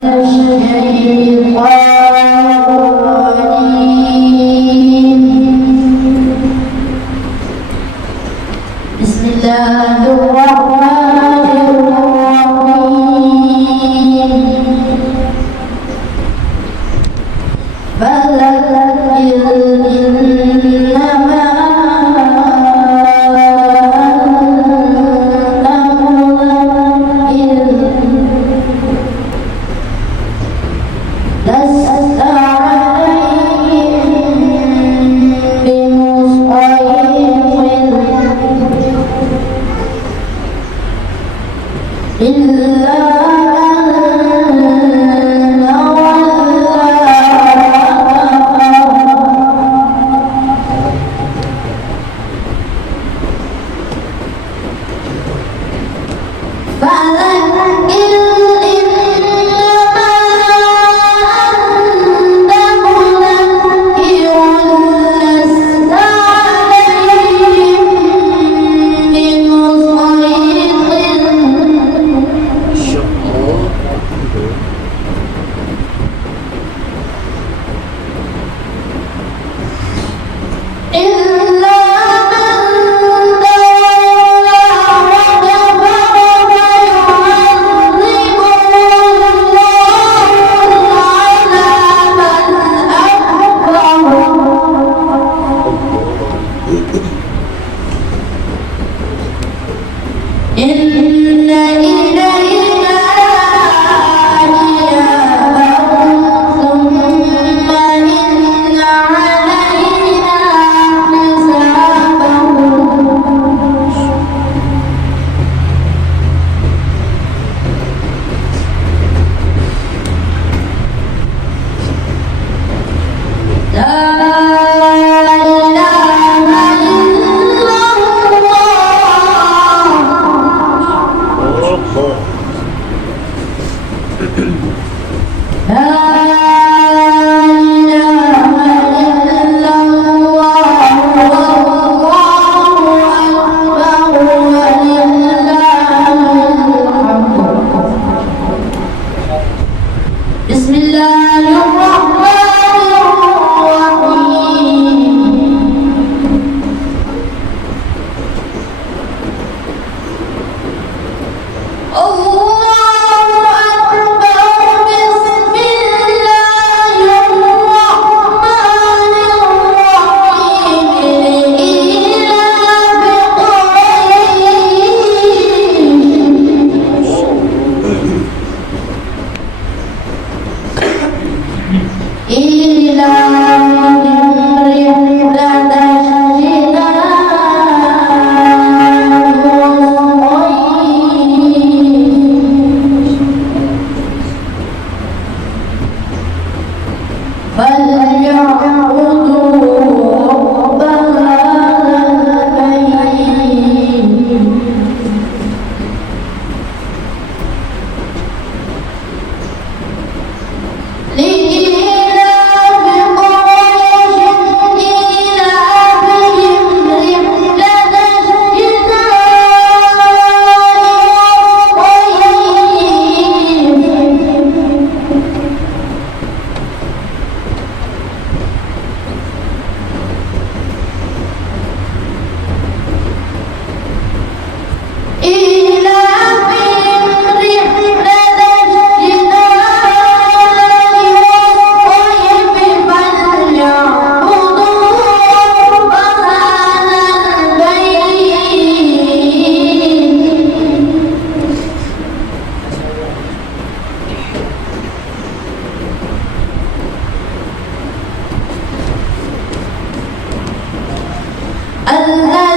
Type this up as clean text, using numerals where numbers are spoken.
بسم الله الرحمن الرحيم فذكر إنما أنت مذكر لست عليهم بمسيطر إلا من تولى فذكر إنما أنت مذكر لست عليهم إن إلينا إيابهم ثم إن علينا حسابهم لا بسم الله الرحمن الرحيم الله أكبر بسم الله الرحمن الرحيم لإيلاف قريش إيلافهم رحلة الشتاء والصيف فليعبدوا رب هذا البيت لإيلاف قريش إيلافهم رحلة الشتاء والصيف إيلافهم رحلة الشتاء